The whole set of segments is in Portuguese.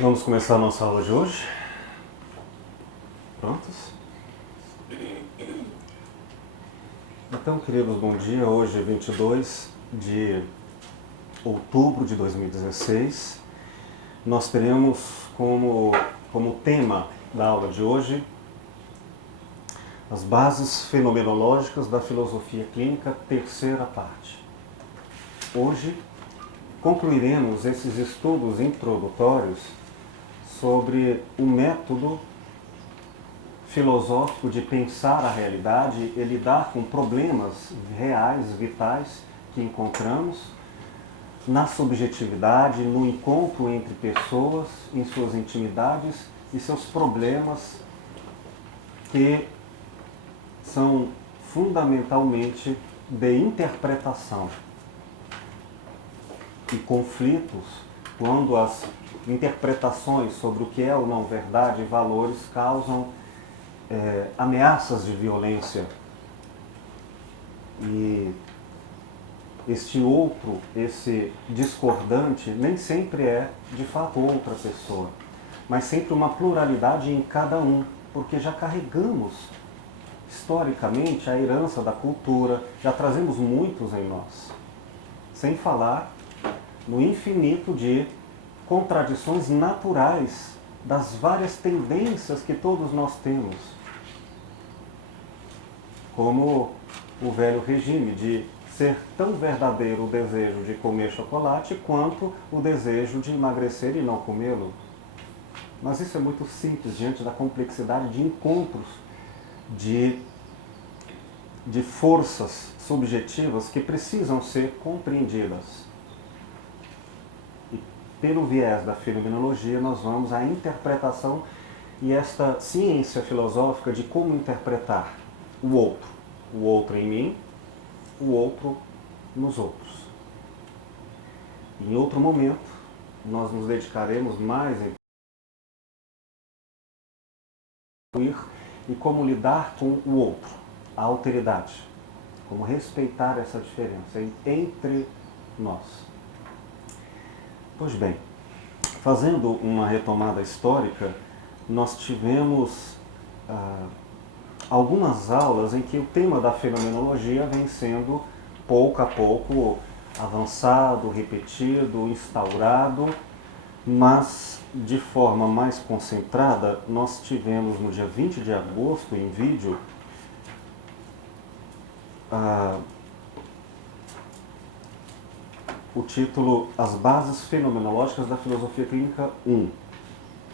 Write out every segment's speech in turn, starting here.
Vamos começar a nossa aula de hoje. Prontos? Então, queridos, bom dia. Hoje é 22 de outubro de 2016. Nós teremos como tema da aula de hoje as bases fenomenológicas da filosofia clínica, terceira parte. Hoje concluiremos esses estudos introdutórios sobre o método filosófico de pensar a realidade e lidar com problemas reais, vitais, que encontramos na subjetividade, no encontro entre pessoas, em suas intimidades e seus problemas que são fundamentalmente de interpretação e conflitos quando as interpretações sobre o que é ou não verdade e valores causam ameaças de violência. E este outro, esse discordante, nem sempre é de fato outra pessoa, mas sempre uma pluralidade em cada um, porque já carregamos historicamente a herança da cultura, já trazemos muitos em nós, sem falar no infinito de contradições naturais das várias tendências que todos nós temos, como o velho regime de ser tão verdadeiro o desejo de comer chocolate quanto o desejo de emagrecer e não comê-lo. Mas isso é muito simples diante da complexidade de encontros de forças subjetivas que precisam ser compreendidas. Pelo viés da fenomenologia, nós vamos à interpretação e esta ciência filosófica de como interpretar o outro em mim, o outro nos outros. Em outro momento, nós nos dedicaremos mais a incluir e como lidar com o outro, a alteridade, como respeitar essa diferença entre nós. Pois bem, fazendo uma retomada histórica, nós tivemos algumas aulas em que o tema da fenomenologia vem sendo pouco a pouco avançado, repetido, instaurado, mas de forma mais concentrada. Nós tivemos no dia 20 de agosto, em vídeo, o título As Bases Fenomenológicas da Filosofia Clínica 1,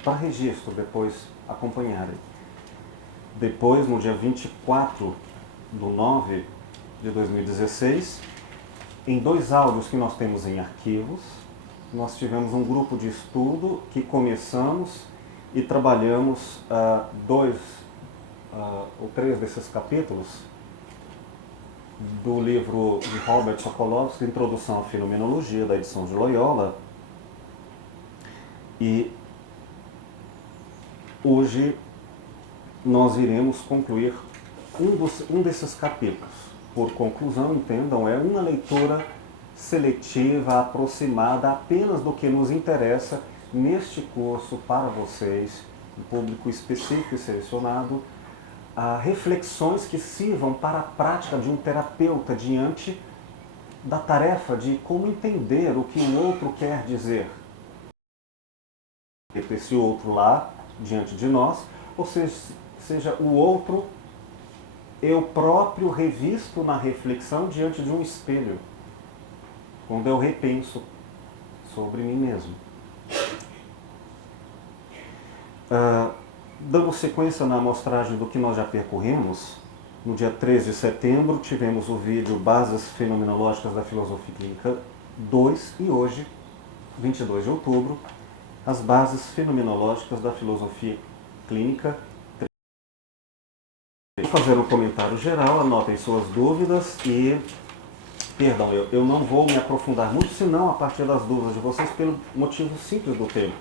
para registro, depois acompanharem. Depois, no dia 24/9 de 2016, em 2 áudios que nós temos em arquivos, nós tivemos um grupo de estudo que começamos e trabalhamos 2 ou 3 desses capítulos do livro de Robert Sokolowski, Introdução à Fenomenologia, da edição de Loyola. E hoje nós iremos concluir um desses capítulos. Por conclusão, entendam, é uma leitura seletiva, aproximada apenas do que nos interessa neste curso para vocês, um público específico e selecionado, reflexões que sirvam para a prática de um terapeuta diante da tarefa de como entender o que o outro quer dizer. Esse outro lá, diante de nós, ou seja, o outro, eu próprio revisto na reflexão diante de um espelho, quando eu repenso sobre mim mesmo. Dando sequência na amostragem do que nós já percorremos, no dia 3 de setembro tivemos o vídeo Bases Fenomenológicas da Filosofia Clínica 2 e hoje, 22 de outubro, as Bases Fenomenológicas da Filosofia Clínica 3. Vou fazer um comentário geral, anotem suas dúvidas e, perdão, eu não vou me aprofundar muito, senão a partir das dúvidas de vocês, pelo motivo simples do tema.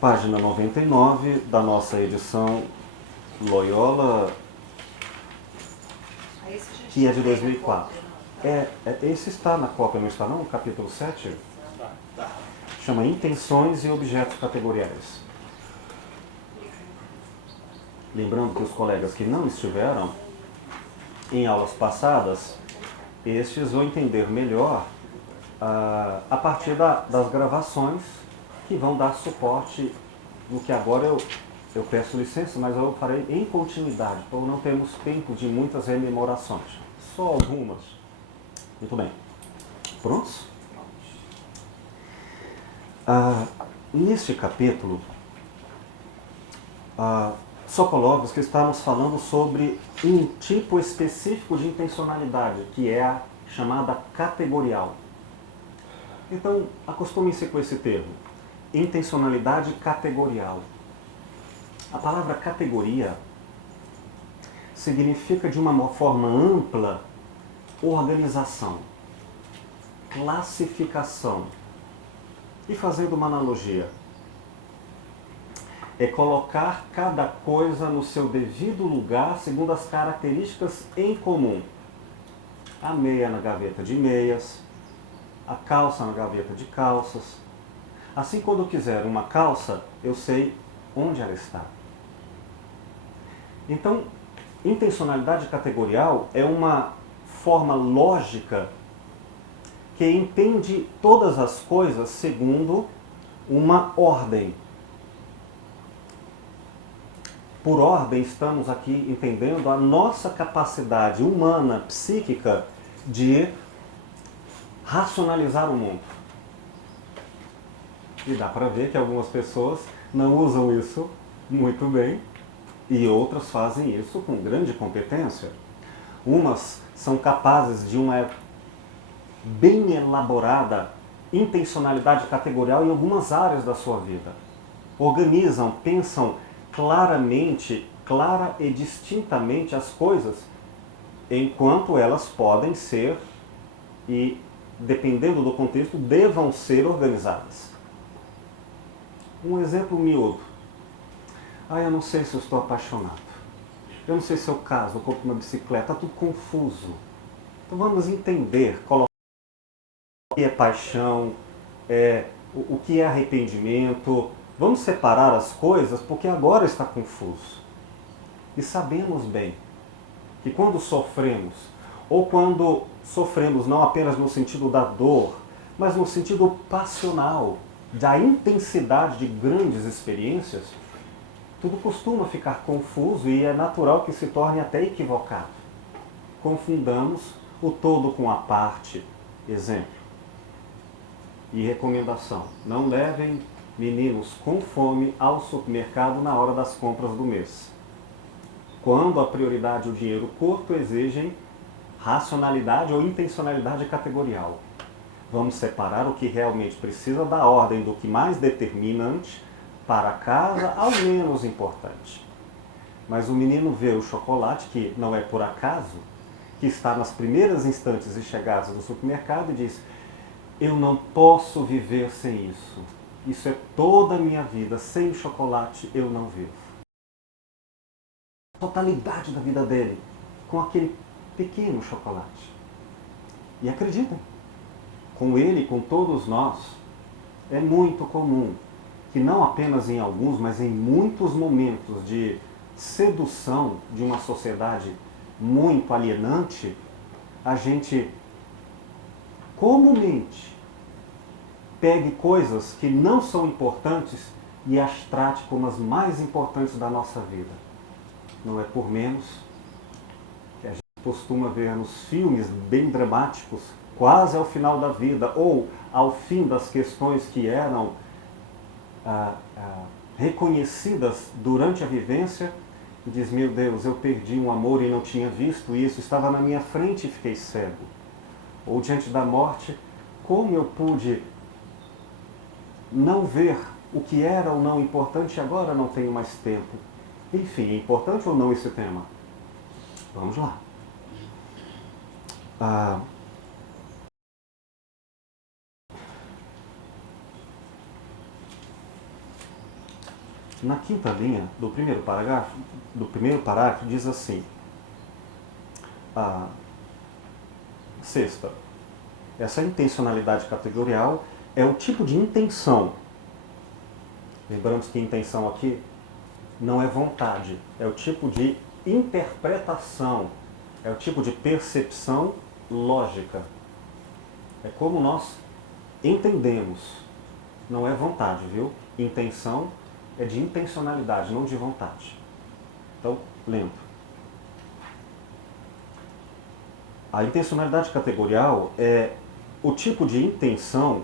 Página 99 da nossa edição Loyola, que é de 2004. Esse está na cópia, não está não? Capítulo 7? chama Intenções e Objetos Categoriais. Lembrando que os colegas que não estiveram em aulas passadas, estes vão entender melhor a partir das gravações que vão dar suporte no que agora eu peço licença, mas eu farei em continuidade, por não termos tempo de muitas rememorações. Só algumas. Muito bem. Prontos? Neste capítulo, Sokolovsky está nos falando sobre um tipo específico de intencionalidade, que é a chamada categorial. Então, acostumem-se com esse termo, intencionalidade categorial. A palavra categoria significa, de uma forma ampla, organização, classificação. E fazendo uma analogia, é colocar cada coisa no seu devido lugar, segundo as características em comum. A meia na gaveta de meias, a calça na gaveta de calças. Assim, quando eu quiser uma calça, eu sei onde ela está. Então, intencionalidade categorial é uma forma lógica que entende todas as coisas segundo uma ordem. Por ordem, estamos aqui entendendo a nossa capacidade humana, psíquica, de racionalizar o mundo. E dá para ver que algumas pessoas não usam isso muito bem e outras fazem isso com grande competência. Umas são capazes de uma bem elaborada intencionalidade categorial em algumas áreas da sua vida. Organizam, pensam claramente, clara e distintamente as coisas, enquanto elas podem ser e, dependendo do contexto, devam ser organizadas. Um exemplo miúdo. Eu não sei se eu estou apaixonado. Eu não sei se eu caso, eu compro uma bicicleta, está tudo confuso. Então vamos entender, colocar o que é paixão, o que é arrependimento. Vamos separar as coisas porque agora está confuso. E sabemos bem que quando sofremos, ou quando sofremos não apenas no sentido da dor, mas no sentido passional, da intensidade de grandes experiências, tudo costuma ficar confuso e é natural que se torne até equivocado. Confundamos o todo com a parte. Exemplo. E recomendação. Não levem meninos com fome ao supermercado na hora das compras do mês. Quando a prioridade e o dinheiro curto exigem racionalidade ou intencionalidade categorial. Vamos separar o que realmente precisa da ordem do que mais determinante para casa ao menos importante. Mas o menino vê o chocolate, que não é por acaso, que está nas primeiras instantes e chegadas do supermercado e diz: eu não posso viver sem isso. Isso é toda a minha vida. Sem o chocolate eu não vivo. A totalidade da vida dele com aquele pequeno chocolate. E acreditem, com ele e com todos nós, é muito comum que não apenas em alguns, mas em muitos momentos de sedução de uma sociedade muito alienante, a gente comumente pegue coisas que não são importantes e as trate como as mais importantes da nossa vida. Não é por menos que a gente costuma ver nos filmes bem dramáticos, quase ao final da vida, ou ao fim das questões que eram reconhecidas durante a vivência, e diz: meu Deus, eu perdi um amor e não tinha visto isso, estava na minha frente e fiquei cego. Ou diante da morte, como eu pude não ver o que era ou não importante e agora não tenho mais tempo. Enfim, é importante ou não esse tema? Vamos lá. Na quinta linha do primeiro parágrafo diz assim: sexta, essa intencionalidade categorial é o tipo de intenção. Lembramos que intenção aqui não é vontade, é o tipo de interpretação, é o tipo de percepção lógica. É como nós entendemos, não é vontade, viu? Intenção é de intencionalidade, não de vontade. Então, lembra. A intencionalidade categorial é o tipo de intenção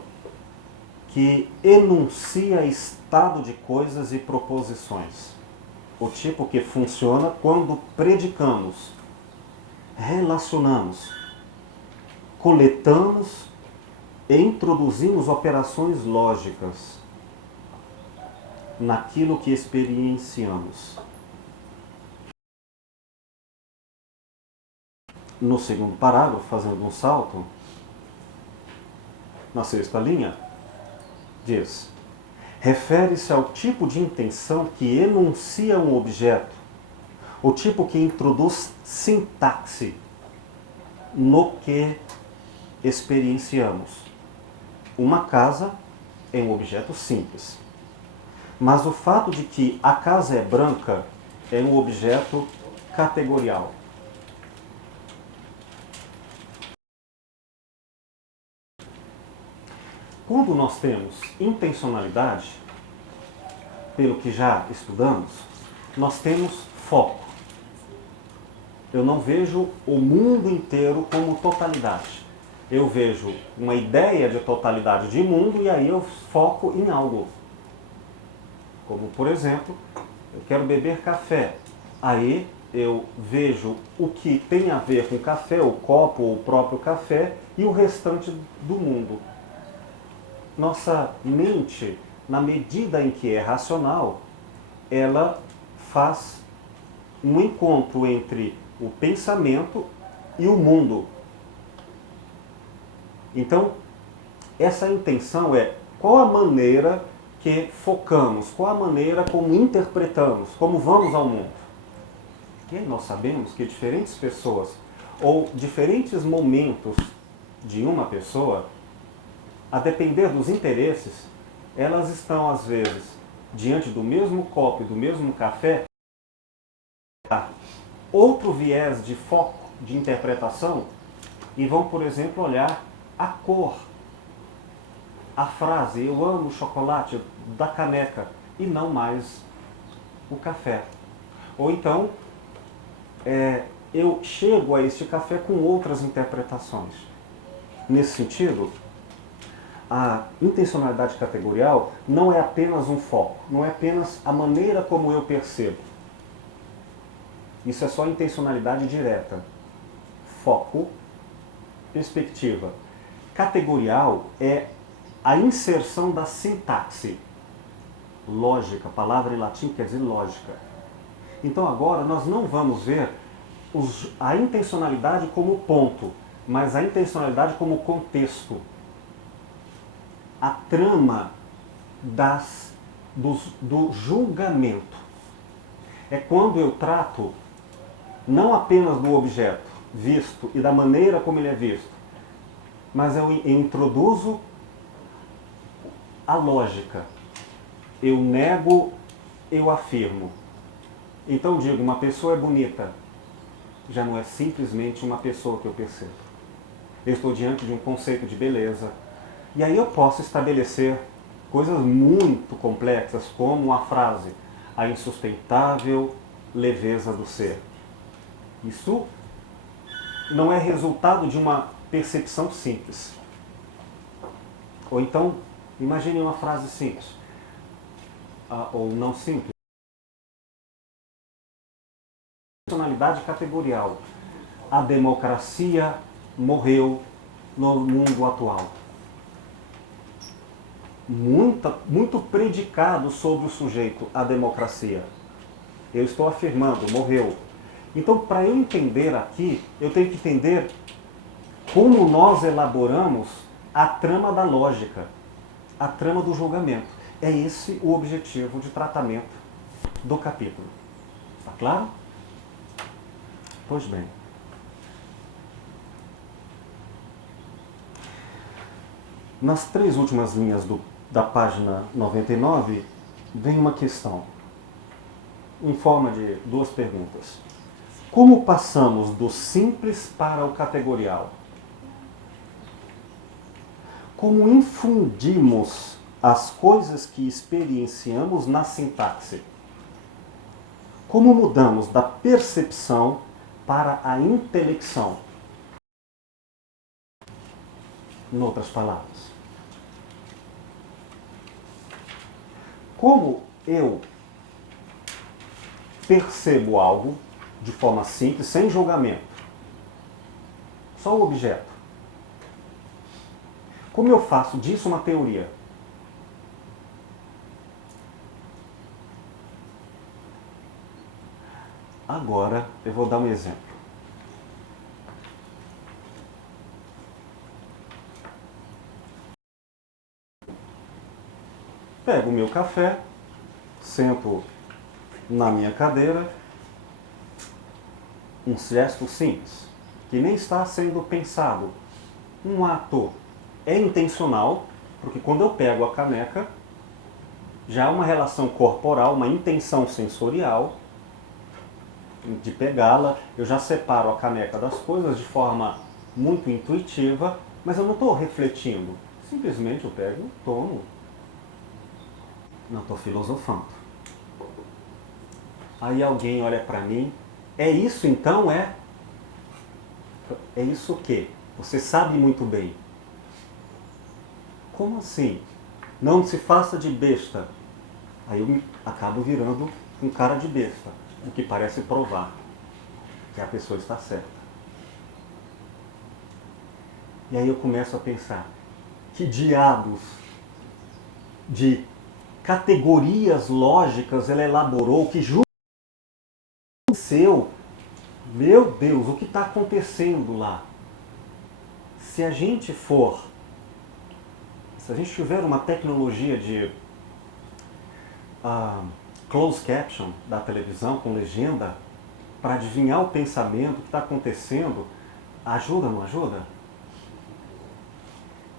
que enuncia estado de coisas e proposições. O tipo que funciona quando predicamos, relacionamos, coletamos e introduzimos operações lógicas naquilo que experienciamos. No segundo parágrafo, fazendo um salto, na sexta linha, diz: refere-se ao tipo de intenção que enuncia um objeto, o tipo que introduz sintaxe no que experienciamos. Uma casa é um objeto simples, mas o fato de que a casa é branca é um objeto categorial. Quando nós temos intencionalidade, pelo que já estudamos, nós temos foco. Eu não vejo o mundo inteiro como totalidade. Eu vejo uma ideia de totalidade de mundo e aí eu foco em algo. Como, por exemplo, eu quero beber café. Aí eu vejo o que tem a ver com café, o copo, o próprio café e o restante do mundo. Nossa mente, na medida em que é racional, ela faz um encontro entre o pensamento e o mundo. Então, essa intenção é qual a maneira que focamos, qual a maneira como interpretamos, como vamos ao mundo. E aí nós sabemos que diferentes pessoas, ou diferentes momentos de uma pessoa, a depender dos interesses, elas estão às vezes diante do mesmo copo e do mesmo café, outro viés de foco, de interpretação, e vão, por exemplo, olhar a cor, a frase, eu amo chocolate, da caneca, e não mais o café. Ou então, eu chego a este café com outras interpretações. Nesse sentido, a intencionalidade categorial não é apenas um foco, não é apenas a maneira como eu percebo. Isso é só intencionalidade direta. Foco, perspectiva. Categorial é a inserção da sintaxe. Lógica, palavra em latim quer dizer lógica. Então agora nós não vamos ver a intencionalidade como ponto, mas a intencionalidade como contexto. A trama do julgamento. É quando eu trato não apenas do objeto visto e da maneira como ele é visto, mas eu introduzo a lógica. Eu nego, eu afirmo. Então digo, uma pessoa é bonita. Já não é simplesmente uma pessoa que eu percebo. Eu estou diante de um conceito de beleza. E aí eu posso estabelecer coisas muito complexas, como a frase, a insustentável leveza do ser. Isso não é resultado de uma percepção simples. Ou então, imagine uma frase simples, ou não simples. Personalidade categorial. A democracia morreu no mundo atual. Muito predicado sobre o sujeito, a democracia. Eu estou afirmando, morreu. Então, para eu entender aqui, eu tenho que entender como nós elaboramos a trama da lógica, a trama do julgamento. É esse o objetivo de tratamento do capítulo. Está claro? Pois bem. Nas 3 últimas linhas da página 99, vem uma questão, em forma de 2 perguntas. Como passamos do simples para o categorial? Como infundimos as coisas que experienciamos na sintaxe? Como mudamos da percepção para a intelecção? Em outras palavras, como eu percebo algo de forma simples, sem julgamento, só o objeto? Como eu faço disso uma teoria? Agora eu vou dar um exemplo. Pego o meu café, sento na minha cadeira, um gesto simples, que nem está sendo pensado. Um ato é intencional, porque quando eu pego a caneca, já há uma relação corporal, uma intenção sensorial de pegá-la. Eu já separo a caneca das coisas de forma muito intuitiva, mas eu não estou refletindo. Simplesmente eu pego e tomo. Não estou filosofando. Aí alguém olha para mim, é isso então? É isso o quê? Você sabe muito bem. Como assim? Não se faça de besta. Aí eu acabo virando um cara de besta, o que parece provar que a pessoa está certa. E aí eu começo a pensar, que diabos de categorias lógicas ela elaborou, que julgou seu. Meu Deus, o que está acontecendo lá? Se a gente tiver uma tecnologia de closed caption da televisão, com legenda, para adivinhar o pensamento, o que está acontecendo, ajuda, não ajuda?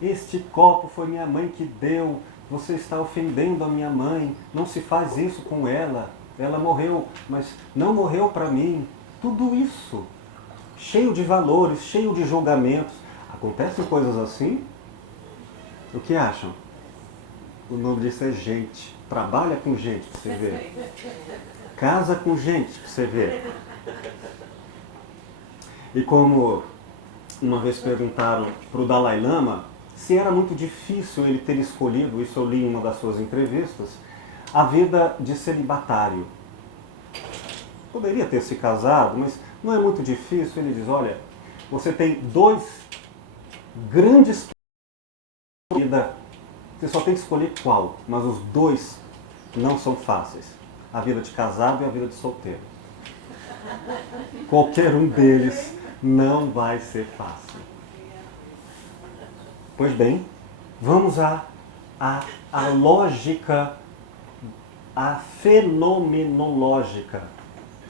Este copo foi minha mãe que deu, você está ofendendo a minha mãe, não se faz isso com ela, ela morreu, mas não morreu para mim. Tudo isso, cheio de valores, cheio de julgamentos. Acontecem coisas assim? O que acham? O nome disso é gente. Trabalha com gente, para você ver. Casa com gente, para você ver. E como uma vez perguntaram para o Dalai Lama se era muito difícil ele ter escolhido, isso eu li em uma das suas entrevistas, a vida de celibatário. Poderia ter se casado, mas não é muito difícil. Ele diz, olha, você tem 2 grandes vida, você só tem que escolher qual, mas os 2 não são fáceis. A vida de casado e a vida de solteiro. Qualquer um deles não vai ser fácil. Pois bem, vamos à lógica, a fenomenológica.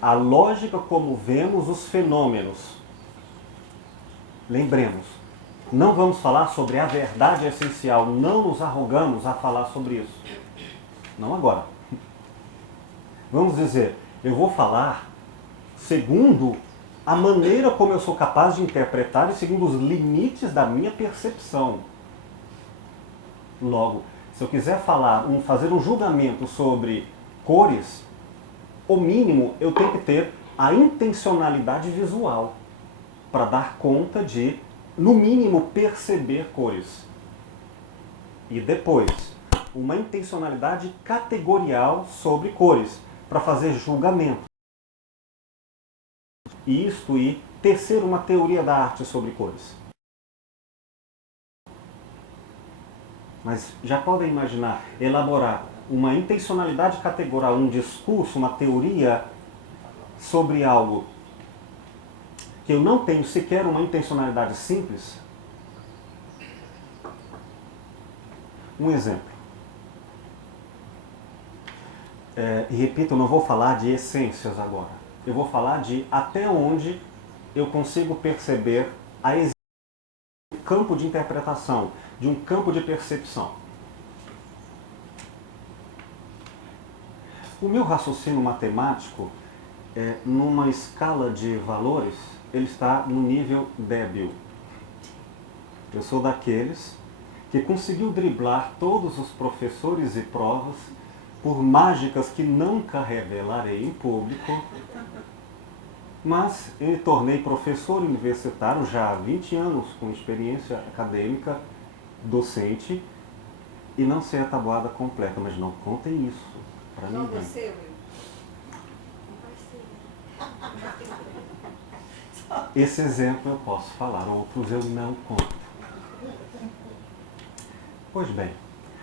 A lógica como vemos os fenômenos. Lembremos, não vamos falar sobre a verdade essencial, não nos arrogamos a falar sobre isso. Não agora. Vamos dizer, eu vou falar segundo a maneira como eu sou capaz de interpretar e segundo os limites da minha percepção. Logo, se eu quiser fazer um julgamento sobre cores, o mínimo eu tenho que ter a intencionalidade visual para dar conta de, no mínimo, perceber cores. E depois, uma intencionalidade categorial sobre cores, para fazer julgamento. E tecer uma teoria da arte sobre cores. Mas já podem imaginar, elaborar uma intencionalidade categorial, um discurso, uma teoria sobre algo que eu não tenho sequer uma intencionalidade simples? Um exemplo. E repito, eu não vou falar de essências agora. Eu vou falar de até onde eu consigo perceber a existência campo de interpretação, de um campo de percepção. O meu raciocínio matemático, numa escala de valores, ele está no nível débil. Eu sou daqueles que conseguiu driblar todos os professores e provas por mágicas que nunca revelarei em público, mas eu me tornei professor universitário já há 20 anos, com experiência acadêmica, docente, e não sei a tabuada completa, mas não contem isso para ninguém. Não desceu, Esse exemplo eu posso falar, outros eu não conto. Pois bem,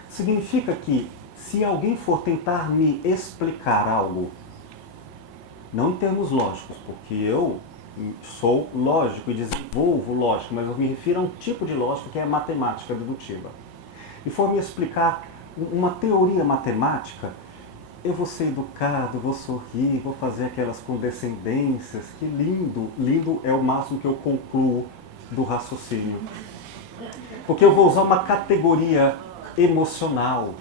significa que se alguém for tentar me explicar algo, não em termos lógicos, porque eu sou lógico e desenvolvo lógica, mas eu me refiro a um tipo de lógica que é a matemática dedutiva. E for me explicar uma teoria matemática, eu vou ser educado, vou sorrir, vou fazer aquelas condescendências, que lindo, lindo é o máximo que eu concluo do raciocínio. Porque eu vou usar uma categoria emocional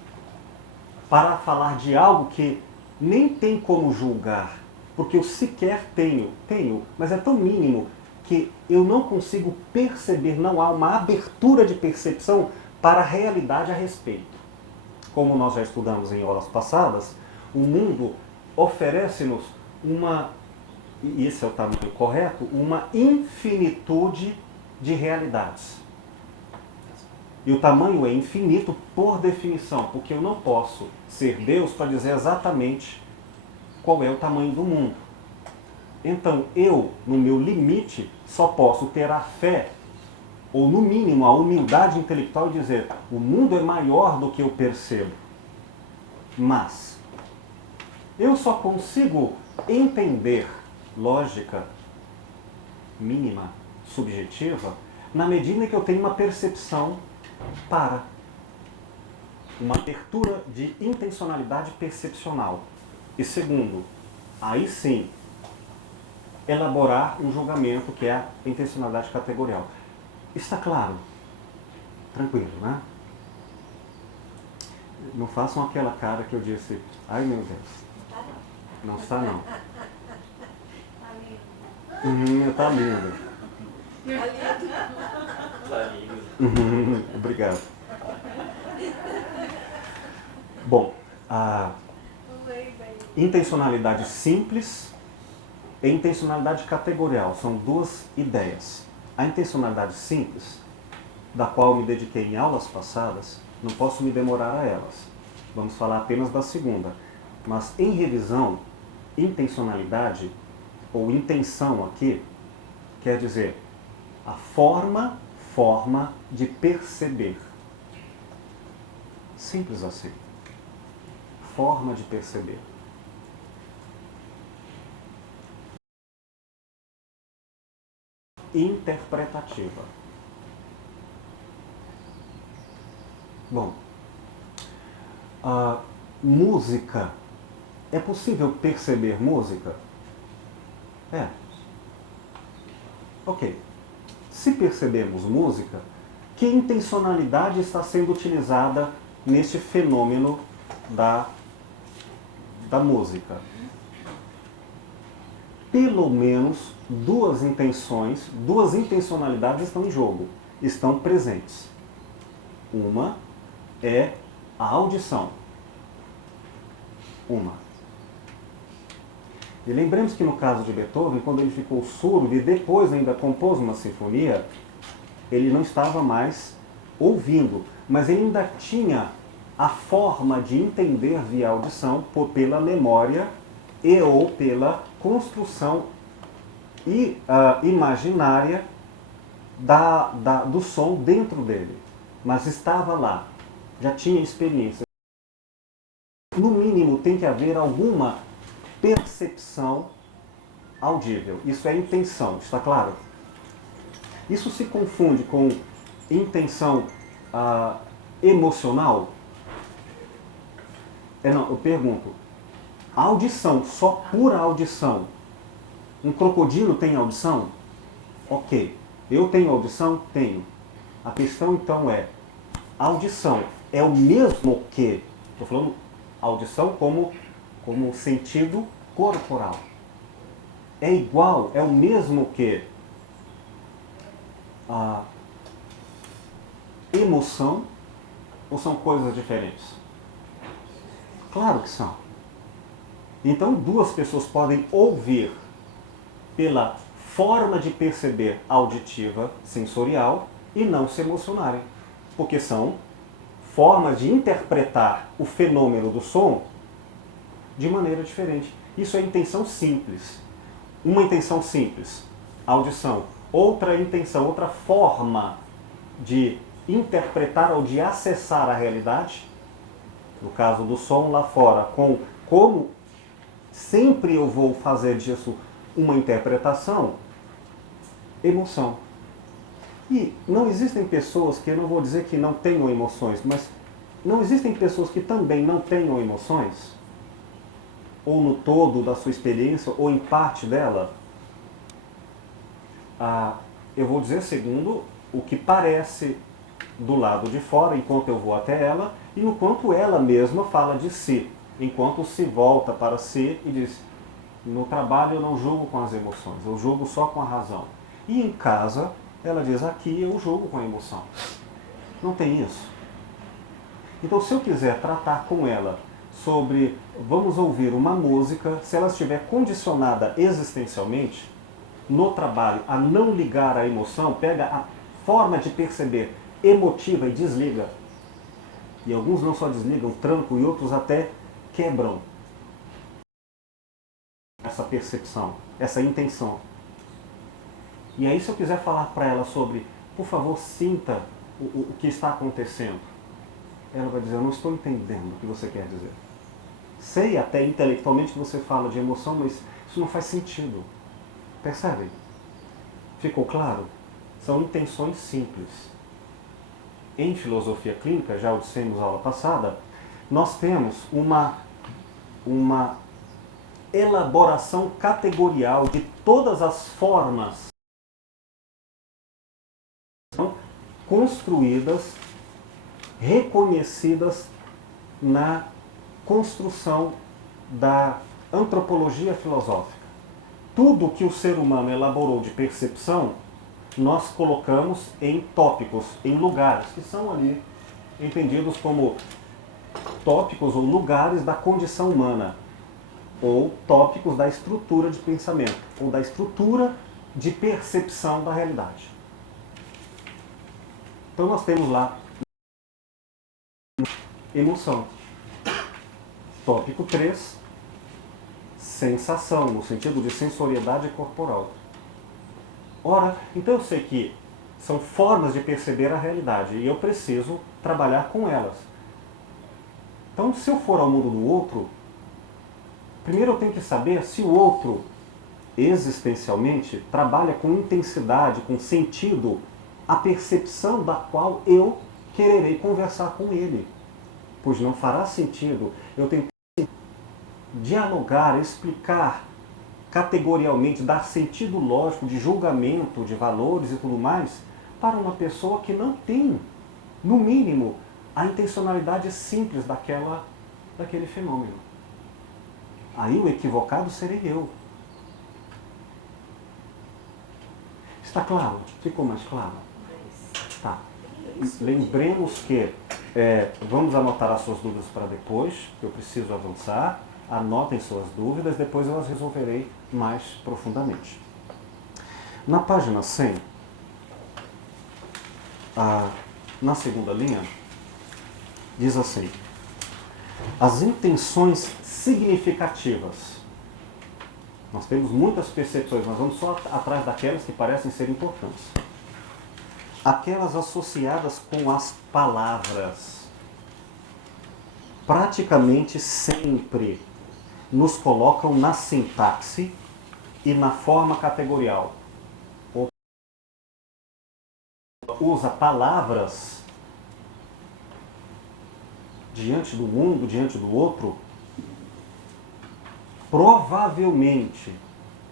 para falar de algo que nem tem como julgar, porque eu sequer tenho, mas é tão mínimo que eu não consigo perceber, não há uma abertura de percepção para a realidade a respeito. Como nós já estudamos em aulas passadas, o mundo oferece-nos e esse é o tamanho correto, uma infinitude de realidades. E o tamanho é infinito por definição, porque eu não posso ser Deus para dizer exatamente qual é o tamanho do mundo. Então, eu, no meu limite, só posso ter a fé, ou no mínimo a humildade intelectual e dizer, o mundo é maior do que eu percebo. Mas eu só consigo entender lógica mínima, subjetiva, na medida em que eu tenho uma percepção para uma abertura de intencionalidade percepcional. E segundo, aí sim, elaborar um julgamento que é a intencionalidade categorial. Está claro? Tranquilo, né? Não façam aquela cara que eu disse, ai meu Deus. Não está não. Tá lindo. Tá lindo. Obrigado. Bom, a intencionalidade simples e intencionalidade categorial são duas ideias. A intencionalidade simples, da qual me dediquei em aulas passadas, não posso me demorar a elas. Vamos falar apenas da segunda. Mas em revisão, intencionalidade, ou intenção aqui, quer dizer a forma de perceber. Simples assim. Forma de perceber. Interpretativa. Bom, a música. É possível perceber música? É. Ok. Se percebemos música, que intencionalidade está sendo utilizada neste fenômeno da música? Pelo menos duas intencionalidades estão em jogo, estão presentes. Uma é a audição. E lembremos que no caso de Beethoven, quando ele ficou surdo e depois ainda compôs uma sinfonia, ele não estava mais ouvindo, mas ele ainda tinha a forma de entender via audição pela memória e ou pela construção imaginária do som dentro dele. Mas estava lá, já tinha experiência. No mínimo tem que haver alguma percepção audível. Isso é intenção, está claro? Isso se confunde com intenção emocional? Não, eu pergunto, audição, só pura audição. Um crocodilo tem audição? Ok. Eu tenho audição? Tenho. A questão então é, a audição é o mesmo que, estou falando audição como sentido corporal. É igual, é o mesmo que a emoção ou são coisas diferentes? Claro que são. Então duas pessoas podem ouvir pela forma de perceber auditiva, sensorial, e não se emocionarem. Porque são formas de interpretar o fenômeno do som de maneira diferente. Isso é intenção simples. Uma intenção simples, audição. Outra intenção, outra forma de interpretar ou de acessar a realidade, no caso do som lá fora, com como sempre eu vou fazer disso uma interpretação, emoção. E não existem pessoas que, eu não vou dizer que não tenham emoções, mas não existem pessoas que também não tenham emoções? Ou no todo da sua experiência, ou em parte dela? Eu vou dizer segundo o que parece do lado de fora, enquanto eu vou até ela, e no quanto ela mesma fala de si, enquanto se volta para si e diz, no trabalho eu não julgo com as emoções, eu julgo só com a razão. E em casa, ela diz, aqui eu julgo com a emoção. Não tem isso. Então, se eu quiser tratar com ela sobre, vamos ouvir uma música, se ela estiver condicionada existencialmente, no trabalho, a não ligar a emoção, pega a forma de perceber emotiva e desliga. E alguns não só desligam, trancam, e outros até quebram essa percepção, essa intenção. E aí, se eu quiser falar para ela sobre, por favor, sinta o que está acontecendo, ela vai dizer, eu não estou entendendo o que você quer dizer. Sei até intelectualmente que você fala de emoção, mas isso não faz sentido. Percebem? Ficou claro? São intenções simples. Em filosofia clínica, já o dissemos na aula passada, nós temos uma elaboração categorial de todas as formas construídas, reconhecidas na construção da antropologia filosófica. Tudo que o ser humano elaborou de percepção, nós colocamos em tópicos, em lugares, que são ali entendidos como tópicos ou lugares da condição humana, ou tópicos da estrutura de pensamento, ou da estrutura de percepção da realidade. Então nós temos lá emoção. Tópico 3, sensação, no sentido de sensoriedade corporal. Ora, então eu sei que são formas de perceber a realidade e eu preciso trabalhar com elas. Então, se eu for ao mundo do outro, primeiro eu tenho que saber se o outro, existencialmente, trabalha com intensidade, com sentido, a percepção da qual eu quererei conversar com ele. Pois não fará sentido eu tentar dialogar, explicar categorialmente, dar sentido lógico de julgamento, de valores e tudo mais, para uma pessoa que não tem, no mínimo, a intencionalidade simples daquele fenômeno. Aí o equivocado serei eu. Está claro? Ficou mais claro? Tá. Lembremos que vamos anotar as suas dúvidas para depois, que eu preciso avançar. Anotem suas dúvidas, depois eu as resolverei mais profundamente. Na página 100, na segunda linha, diz assim, as intenções significativas. Nós temos muitas percepções, mas vamos só atrás daquelas que parecem ser importantes. Aquelas associadas com as palavras. Praticamente sempre nos colocam na sintaxe e na forma categorial. Ou usa palavras diante do mundo, diante do outro, provavelmente,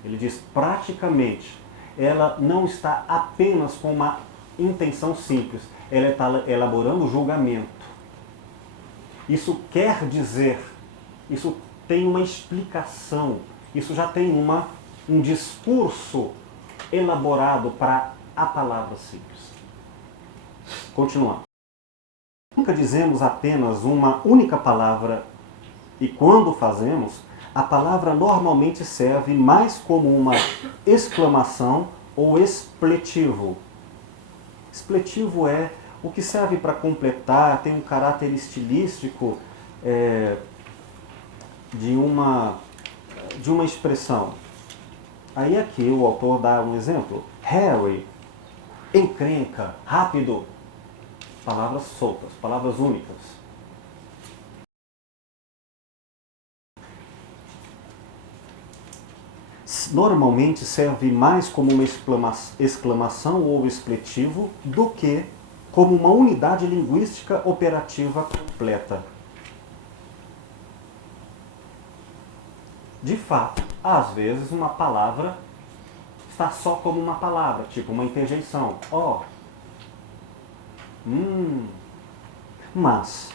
ele diz praticamente, ela não está apenas com uma intenção simples, ela está elaborando o julgamento. Isso quer dizer, isso tem uma explicação, isso já tem um discurso elaborado para a palavra simples. Continuando. Nunca dizemos apenas uma única palavra e quando fazemos, a palavra normalmente serve mais como uma exclamação ou expletivo. Expletivo é o que serve para completar, tem um caráter estilístico de uma expressão. Aí aqui o autor dá um exemplo. Harry, encrenca, rápido. Palavras soltas, palavras únicas. Normalmente serve mais como uma exclamação ou expletivo do que como uma unidade linguística operativa completa. De fato, às vezes uma palavra está só como uma palavra, tipo uma interjeição. Ó. Mas,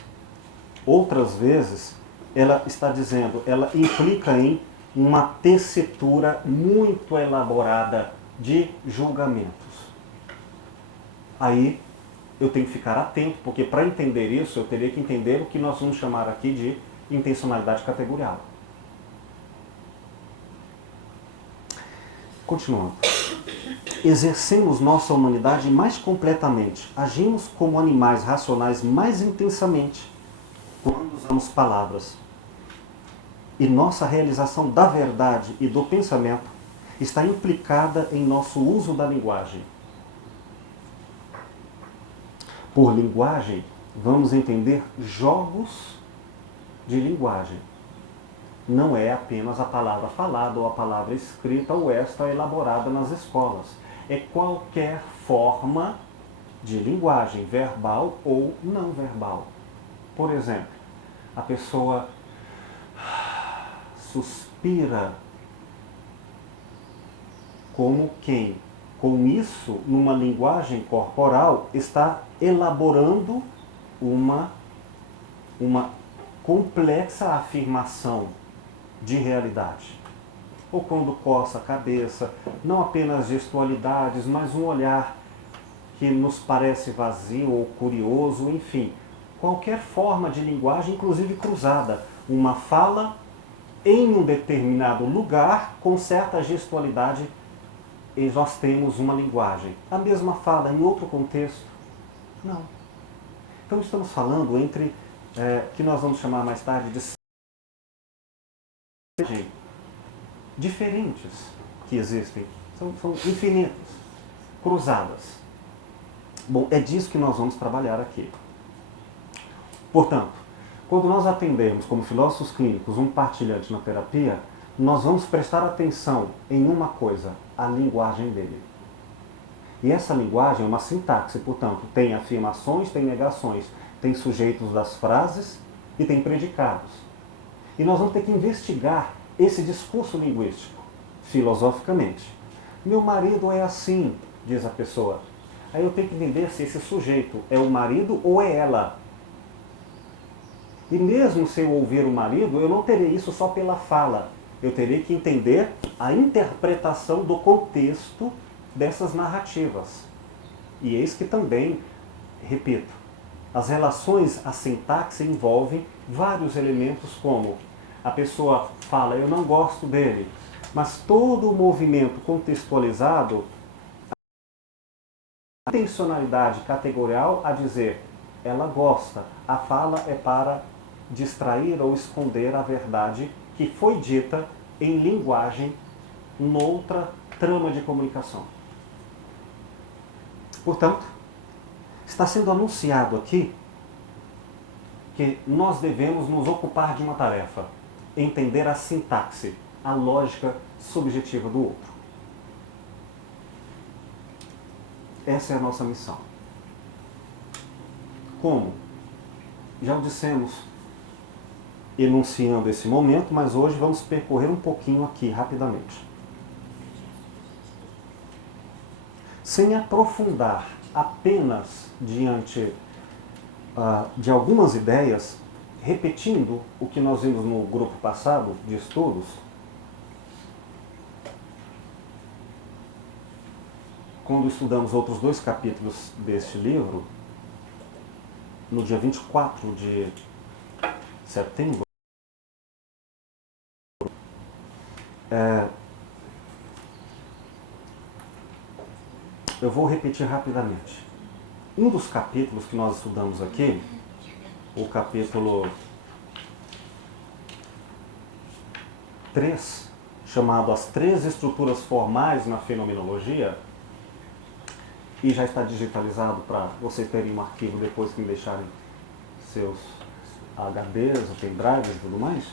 outras vezes, ela está dizendo, ela implica em uma tessitura muito elaborada de julgamentos. Aí eu tenho que ficar atento, porque para entender isso eu teria que entender o que nós vamos chamar aqui de intencionalidade categorial. Continuando. Exercemos nossa humanidade mais completamente, agimos como animais racionais mais intensamente quando usamos palavras. E nossa realização da verdade e do pensamento está implicada em nosso uso da linguagem. Por linguagem, vamos entender jogos de linguagem. Não é apenas a palavra falada ou a palavra escrita ou esta elaborada nas escolas. É qualquer forma de linguagem, verbal ou não verbal. Por exemplo, a pessoa suspira como quem, com isso, numa linguagem corporal, está elaborando uma complexa afirmação de realidade. Ou quando coça a cabeça, não apenas gestualidades, mas um olhar que nos parece vazio ou curioso, enfim, qualquer forma de linguagem, inclusive cruzada, uma fala em um determinado lugar com certa gestualidade e nós temos uma linguagem. A mesma fala em outro contexto? Não. Então estamos falando entre, que nós vamos chamar mais tarde de diferentes que existem. São infinitas, cruzadas. Bom, é disso que nós vamos trabalhar aqui. Portanto, quando nós atendemos como filósofos clínicos um partilhante na terapia, nós vamos prestar atenção em uma coisa, a linguagem dele. E essa linguagem é uma sintaxe, portanto, tem afirmações, tem negações, tem sujeitos das frases e tem predicados. E nós vamos ter que investigar esse discurso linguístico, filosoficamente. Meu marido é assim, diz a pessoa. Aí eu tenho que entender se esse sujeito é o marido ou é ela. E mesmo se eu ouvir o marido, eu não terei isso só pela fala. Eu terei que entender a interpretação do contexto dessas narrativas. E eis que também, repito, as relações, a sintaxe envolvem vários elementos como a pessoa fala, eu não gosto dele, mas todo o movimento contextualizado, a intencionalidade categorial a dizer, ela gosta, a fala é para distrair ou esconder a verdade que foi dita em linguagem noutra trama de comunicação. Portanto, está sendo anunciado aqui que nós devemos nos ocupar de uma tarefa, entender a sintaxe, a lógica subjetiva do outro. Essa é a nossa missão. Como? Já o dissemos enunciando esse momento, mas hoje vamos percorrer um pouquinho aqui, rapidamente. Sem aprofundar apenas diante de algumas ideias, repetindo o que nós vimos no grupo passado de estudos. Quando estudamos outros 2 capítulos deste livro, no dia 24 de setembro, eu vou repetir rapidamente. Um dos capítulos que nós estudamos aqui, o capítulo 3, chamado As 3 Estruturas Formais na Fenomenologia, e já está digitalizado para vocês terem um arquivo depois que me deixarem seus HDs, pendrives e tudo mais.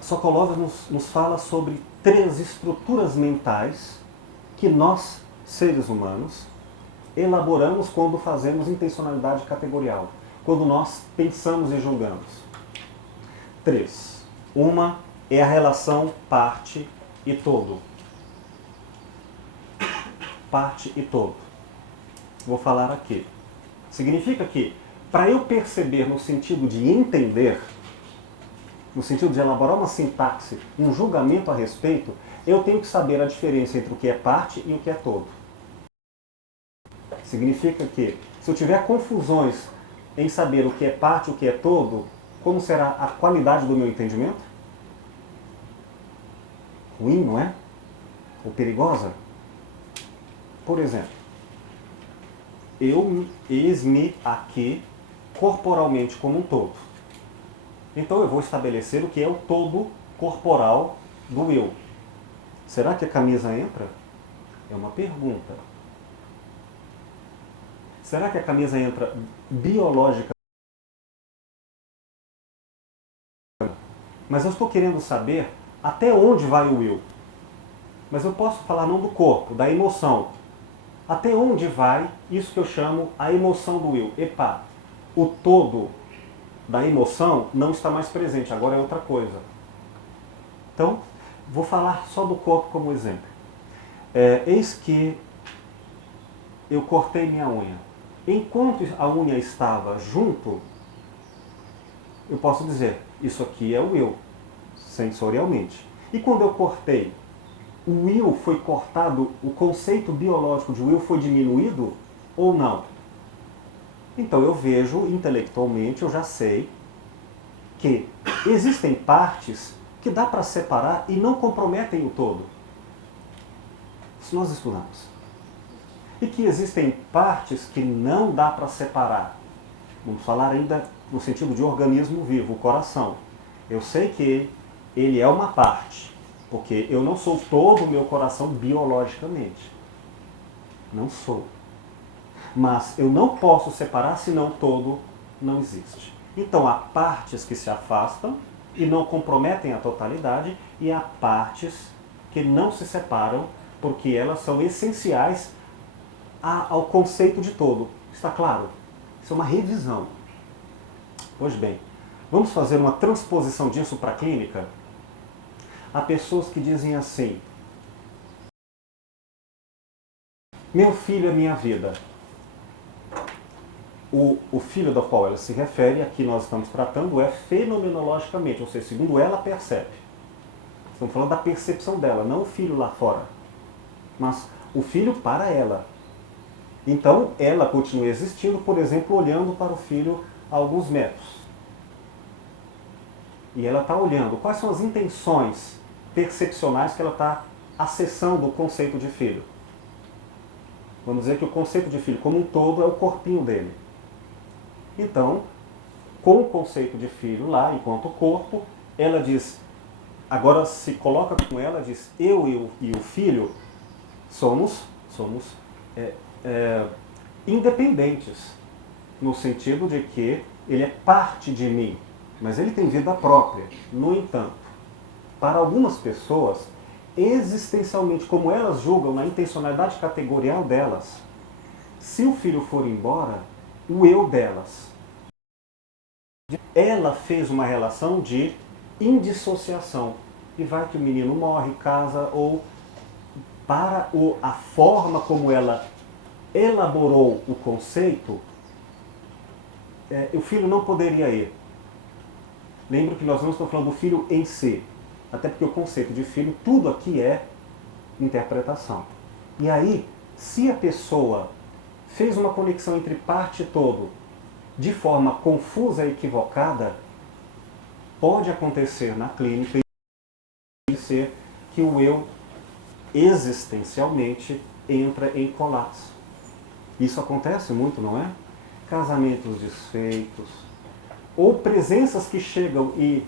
Sokolov nos fala sobre 3 estruturas mentais que nós, seres humanos, elaboramos quando fazemos intencionalidade categorial, quando nós pensamos e julgamos. 3. Uma é a relação parte e todo. Parte e todo. Vou falar aqui. Significa que, para eu perceber no sentido de entender, no sentido de elaborar uma sintaxe, um julgamento a respeito, eu tenho que saber a diferença entre o que é parte e o que é todo. Significa que, se eu tiver confusões em saber o que é parte e o que é todo, como será a qualidade do meu entendimento? Ruim, não é? Ou perigosa? Por exemplo, eu eis-me aqui corporalmente como um todo. Então eu vou estabelecer o que é o todo corporal do eu. Será que a camisa entra? É uma pergunta. Será que a camisa entra biológica? Mas eu estou querendo saber até onde vai o eu. Mas eu posso falar não do corpo, da emoção. Até onde vai isso que eu chamo a emoção do eu? Epa, o todo da emoção não está mais presente, agora é outra coisa. Então, vou falar só do corpo como exemplo. Eis que eu cortei minha unha. Enquanto a unha estava junto, eu posso dizer, isso aqui é o eu, sensorialmente. E quando eu cortei, o eu foi cortado, o conceito biológico de eu foi diminuído ou não? Então eu vejo intelectualmente, eu já sei que existem partes que dá para separar e não comprometem o todo. Isso nós estudamos. E que existem partes que não dá para separar. Vamos falar ainda no sentido de organismo vivo, o coração. Eu sei que ele é uma parte, porque eu não sou todo o meu coração biologicamente. Não sou. Mas eu não posso separar, senão todo não existe. Então há partes que se afastam e não comprometem a totalidade, e há partes que não se separam, porque elas são essenciais ao conceito de todo. Está claro? Isso é uma revisão. Pois bem, vamos fazer uma transposição disso para a clínica? Há pessoas que dizem assim: meu filho é minha vida. O filho do qual ela se refere, aqui nós estamos tratando, é fenomenologicamente, ou seja, segundo ela percebe. Estamos falando da percepção dela, não o filho lá fora. Mas o filho para ela. Então, ela continua existindo, por exemplo, olhando para o filho a alguns metros. E ela está olhando quais são as intenções percepcionais que ela está acessando o conceito de filho. Vamos dizer que o conceito de filho como um todo é o corpinho dele. Então, com o conceito de filho lá, enquanto corpo, ela diz, agora se coloca com ela, diz, eu e o filho somos independentes, no sentido de que ele é parte de mim, mas ele tem vida própria. No entanto, para algumas pessoas, existencialmente, como elas julgam na intencionalidade categorial delas, se o filho for embora, o eu delas, ela fez uma relação de indissociação. E vai que o menino morre, casa ou para a forma como ela elaborou o conceito, o filho não poderia ir. Lembra que nós não estamos falando do filho em si, até porque o conceito de filho, tudo aqui é interpretação. E aí, se a pessoa fez uma conexão entre parte e todo de forma confusa e equivocada, pode acontecer na clínica e ser que o eu existencialmente entra em colapso. Isso acontece muito, não é? Casamentos desfeitos, ou presenças que chegam e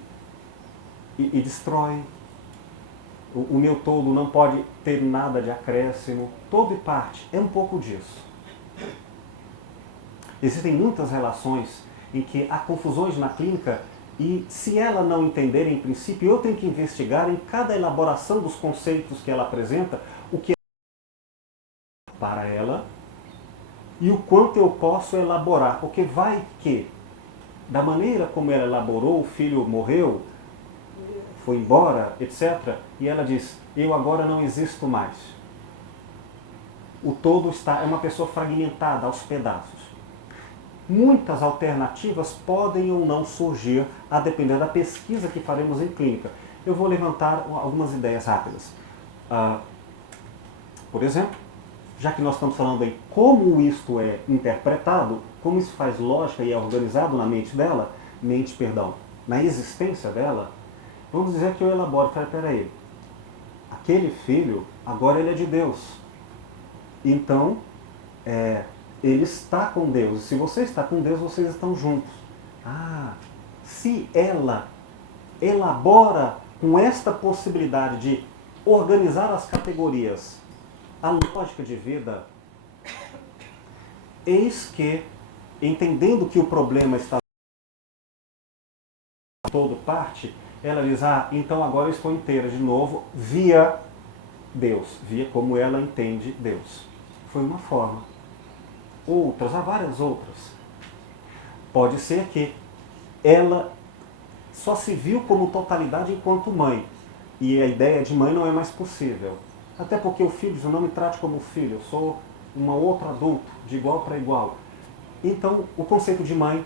destroem. O meu todo não pode ter nada de acréscimo. Todo e parte é um pouco disso. Existem muitas relações em que há confusões na clínica e, se ela não entender em princípio, eu tenho que investigar em cada elaboração dos conceitos que ela apresenta, o que é para ela e o quanto eu posso elaborar. Porque vai que, da maneira como ela elaborou, o filho morreu, foi embora, etc. E ela diz, eu agora não existo mais. O todo é uma pessoa fragmentada, aos pedaços. Muitas alternativas podem ou não surgir, a depender da pesquisa que faremos em clínica. Eu vou levantar algumas ideias rápidas. Por exemplo, já que nós estamos falando em como isto é interpretado, como isso faz lógica e é organizado na mente dela, na existência dela, vamos dizer que eu elaboro, peraí, aquele filho, agora ele é de Deus. Então, ele está com Deus. E se você está com Deus, vocês estão juntos. Se ela elabora com esta possibilidade de organizar as categorias, a lógica de vida, eis que, entendendo que o problema está todo parte, ela diz, então agora eu estou inteira de novo, via Deus, via como ela entende Deus. Foi uma forma. Há várias outras. Pode ser que ela só se viu como totalidade enquanto mãe, e a ideia de mãe não é mais possível. Até porque o filho não me trate como filho, eu sou um outro adulto, de igual para igual. Então, o conceito de mãe,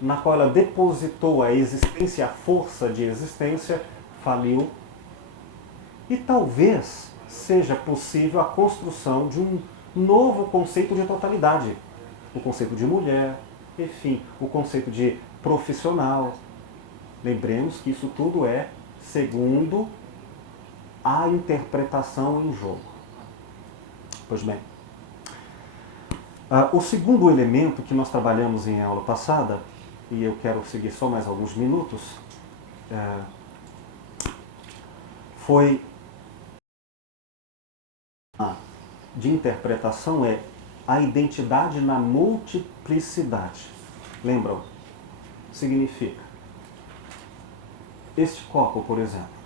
na qual ela depositou a existência, a força de existência, faliu. E talvez seja possível a construção de um novo conceito de totalidade. O conceito de mulher, enfim, o conceito de profissional. Lembremos que isso tudo é segundo a interpretação em jogo. Pois bem, o segundo elemento que nós trabalhamos em aula passada, e eu quero seguir só mais alguns minutos, foi de interpretação a identidade na multiplicidade. Lembram? Significa, este copo, por exemplo,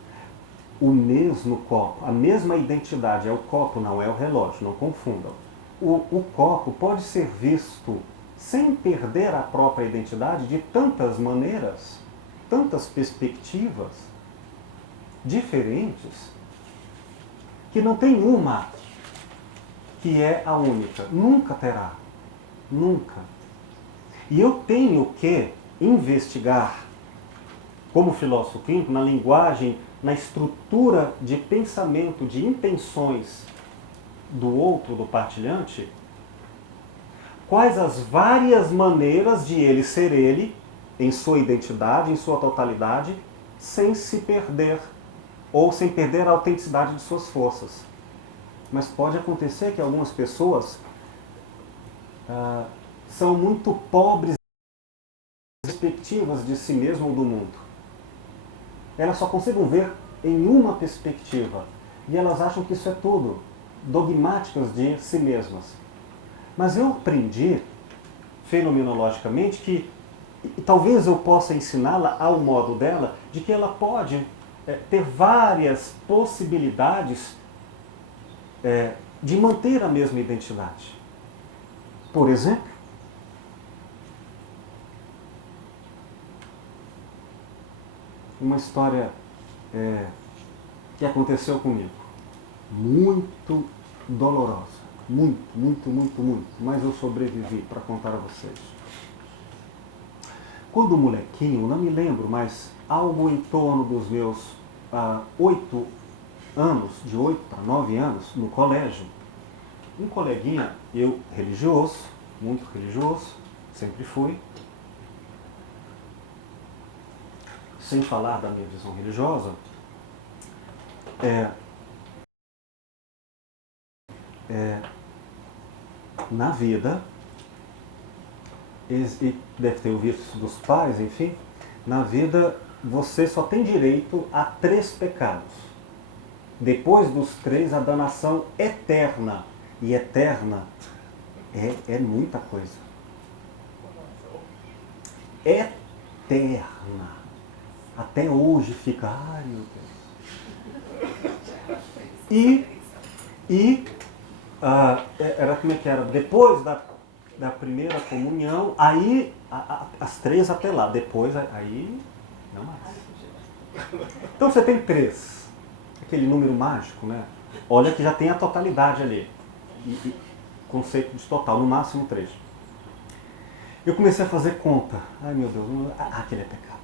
o mesmo copo, a mesma identidade é o copo, não é o relógio, não confundam. O copo pode ser visto sem perder a própria identidade de tantas maneiras, tantas perspectivas diferentes, que não tem uma que é a única. Nunca terá. Nunca. E eu tenho que investigar, como filósofo clínico, na linguagem, na estrutura de pensamento, de intenções do outro, do partilhante, quais as várias maneiras de ele ser ele, em sua identidade, em sua totalidade, sem se perder, ou sem perder a autenticidade de suas forças. Mas pode acontecer que algumas pessoas são muito pobres em perspectivas de si mesmo ou do mundo. Elas só conseguem ver em uma perspectiva. E elas acham que isso é tudo. Dogmáticas de si mesmas. Mas eu aprendi, fenomenologicamente, que talvez eu possa ensiná-la ao modo dela, de que ela pode ter várias possibilidades de manter a mesma identidade. Por exemplo, uma história que aconteceu comigo. muito dolorosa. Muito, muito, muito, muito. Mas eu sobrevivi para contar a vocês. Quando molequinho, não me lembro, mas algo em torno dos meus 8 anos, de 8 para 9 anos, no colégio, um coleguinha, eu religioso, muito religioso, sempre fui, sem falar da minha visão religiosa, na vida, e deve ter ouvido isso dos pais, enfim, na vida você só tem direito a 3 pecados. Depois dos 3, a danação eterna. E eterna é muita coisa. Eterna. Até hoje fica, ai meu Deus. Era como é que era? Depois da primeira comunhão, aí as 3 até lá. Depois, aí, não mais. Então você tem 3. Aquele número mágico, né? Olha que já tem a totalidade ali. E conceito de total, no máximo 3. Eu comecei a fazer conta. Ai meu Deus, aquele é pecado.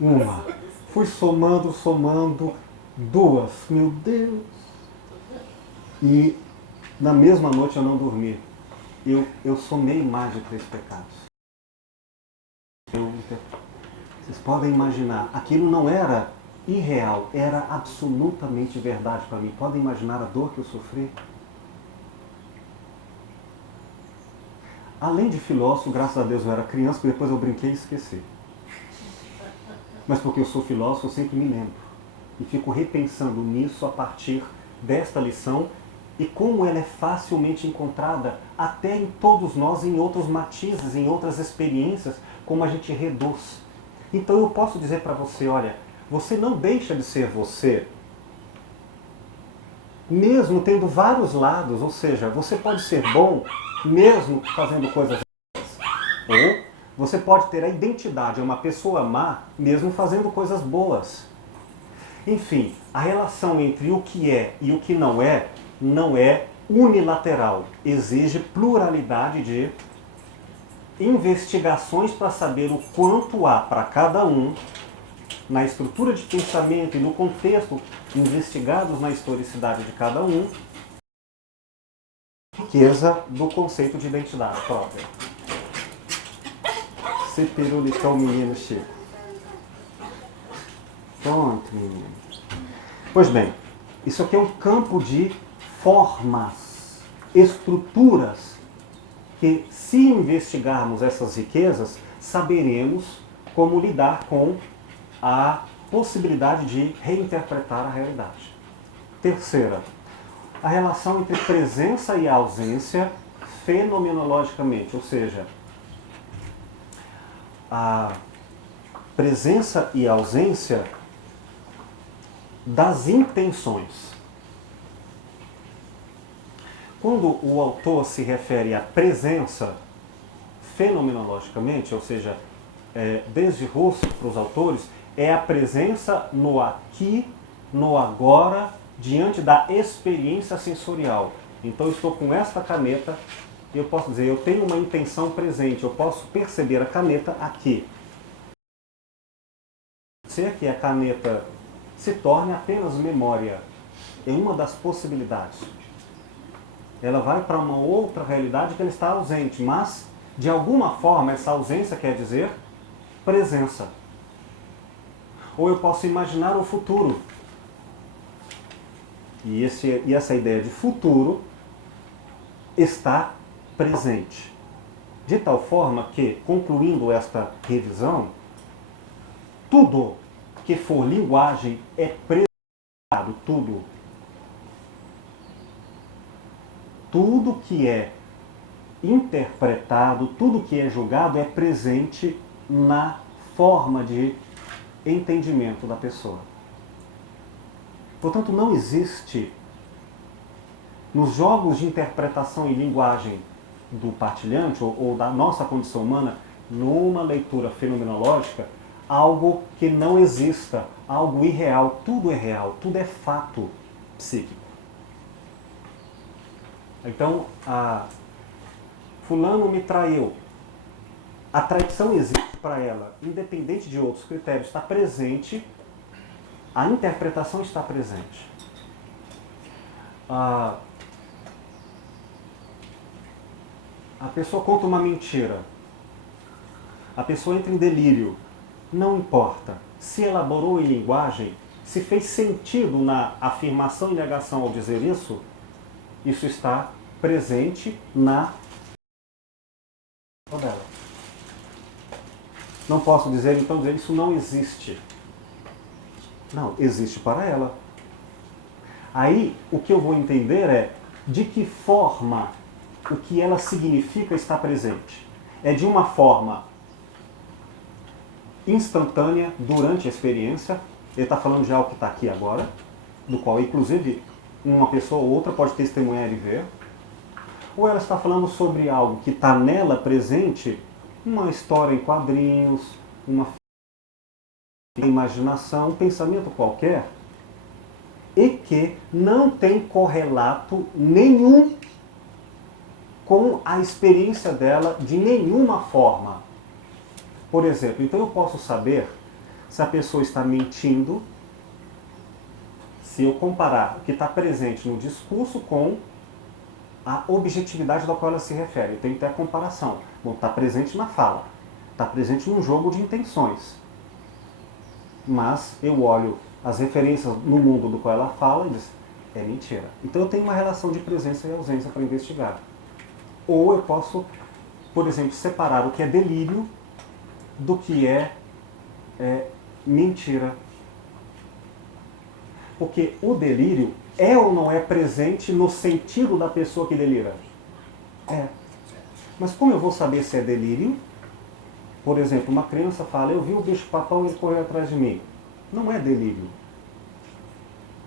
1. Fui somando, 2. Meu Deus. E na mesma noite eu não dormi. Eu somei mais de 3 pecados. Vocês podem imaginar, aquilo não era irreal, era absolutamente verdade para mim. Podem imaginar a dor que eu sofri? Além de filósofo, graças a Deus eu era criança, porque depois eu brinquei e esqueci. Mas porque eu sou filósofo, eu sempre me lembro. E fico repensando nisso a partir desta lição e como ela é facilmente encontrada até em todos nós, em outros matizes, em outras experiências, como a gente reduz. Então eu posso dizer para você, olha, você não deixa de ser você, mesmo tendo vários lados, ou seja, você pode ser bom mesmo fazendo coisas boas, ou você pode ter a identidade de uma pessoa má mesmo fazendo coisas boas. Enfim, a relação entre o que é e o que não é unilateral. Exige pluralidade de investigações para saber o quanto há para cada um, na estrutura de pensamento e no contexto investigados na historicidade de cada um, riqueza do conceito de identidade própria. Se pirulitou, menino Chico. Pronto, menino. Pois bem, isso aqui é um campo de formas, estruturas, que se investigarmos essas riquezas, saberemos como lidar com a possibilidade de reinterpretar a realidade. Terceira, a relação entre presença e ausência fenomenologicamente, ou seja, a presença e ausência das intenções. Quando o autor se refere à presença fenomenologicamente, ou seja, desde Russell para os autores, é a presença no aqui, no agora, diante da experiência sensorial. Então eu estou com esta caneta, eu posso dizer, eu tenho uma intenção presente, eu posso perceber a caneta aqui. Ser que a caneta se torne apenas memória, é uma das possibilidades. Ela vai para uma outra realidade que ela está ausente, mas, de alguma forma, essa ausência quer dizer presença. Ou eu posso imaginar o futuro. E essa ideia de futuro está presente. De tal forma que, concluindo esta revisão, tudo que for linguagem é preservado, tudo. Tudo que é interpretado, tudo que é julgado é presente na forma de entendimento da pessoa. Portanto, não existe nos jogos de interpretação e linguagem do partilhante ou da nossa condição humana, numa leitura fenomenológica, algo que não exista, algo irreal. Tudo é real, tudo é fato. psíquico. Então, fulano me traiu. A traição existe para ela, independente de outros critérios, está presente, a interpretação está presente. A pessoa conta uma mentira, a pessoa entra em delírio, não importa. Se elaborou em linguagem, se fez sentido na afirmação e negação ao dizer isso está presente na dela. Não posso dizer, então, dizer isso não existe. Não, existe para ela. Aí, o que eu vou entender é de que forma o que ela significa está presente. É de uma forma instantânea, durante a experiência. Ele está falando de algo que está aqui agora, do qual, inclusive, uma pessoa ou outra pode testemunhar e ver. Ou ela está falando sobre algo que está nela presente, uma história em quadrinhos, uma imaginação, um pensamento qualquer, e que não tem correlato nenhum com a experiência dela de nenhuma forma. Por exemplo, então eu posso saber se a pessoa está mentindo se eu comparar o que está presente no discurso com a objetividade da qual ela se refere. Eu tenho que ter a comparação. Bom, está presente na fala, está presente num jogo de intenções. Mas eu olho as referências no mundo do qual ela fala e diz, é mentira. Então eu tenho uma relação de presença e ausência para investigar. Ou eu posso, por exemplo, separar o que é delírio do que é mentira. Porque o delírio é ou não é presente no sentido da pessoa que delira? É. Mas como eu vou saber se é delírio? Por exemplo, uma criança fala, eu vi o bicho-papão e ele correu atrás de mim. Não é delírio.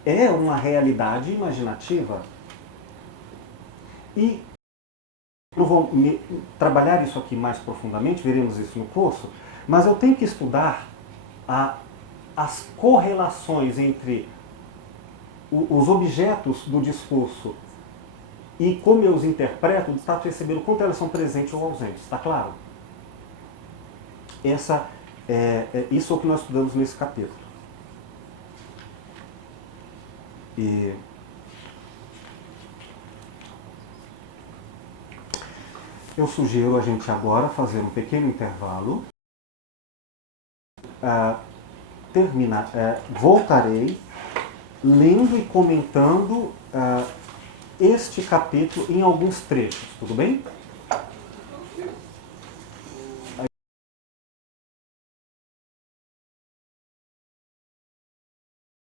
É uma realidade imaginativa. E eu vou trabalhar isso aqui mais profundamente, veremos isso no curso, mas eu tenho que estudar as correlações entre os objetos do discurso e como eu os interpreto, do estado de receber, o quanto elas são presentes ou ausentes. Está claro? Isso é o que nós estudamos nesse capítulo. E eu sugiro a gente agora fazer um pequeno intervalo. Voltarei lendo e comentando este capítulo em alguns trechos, tudo bem?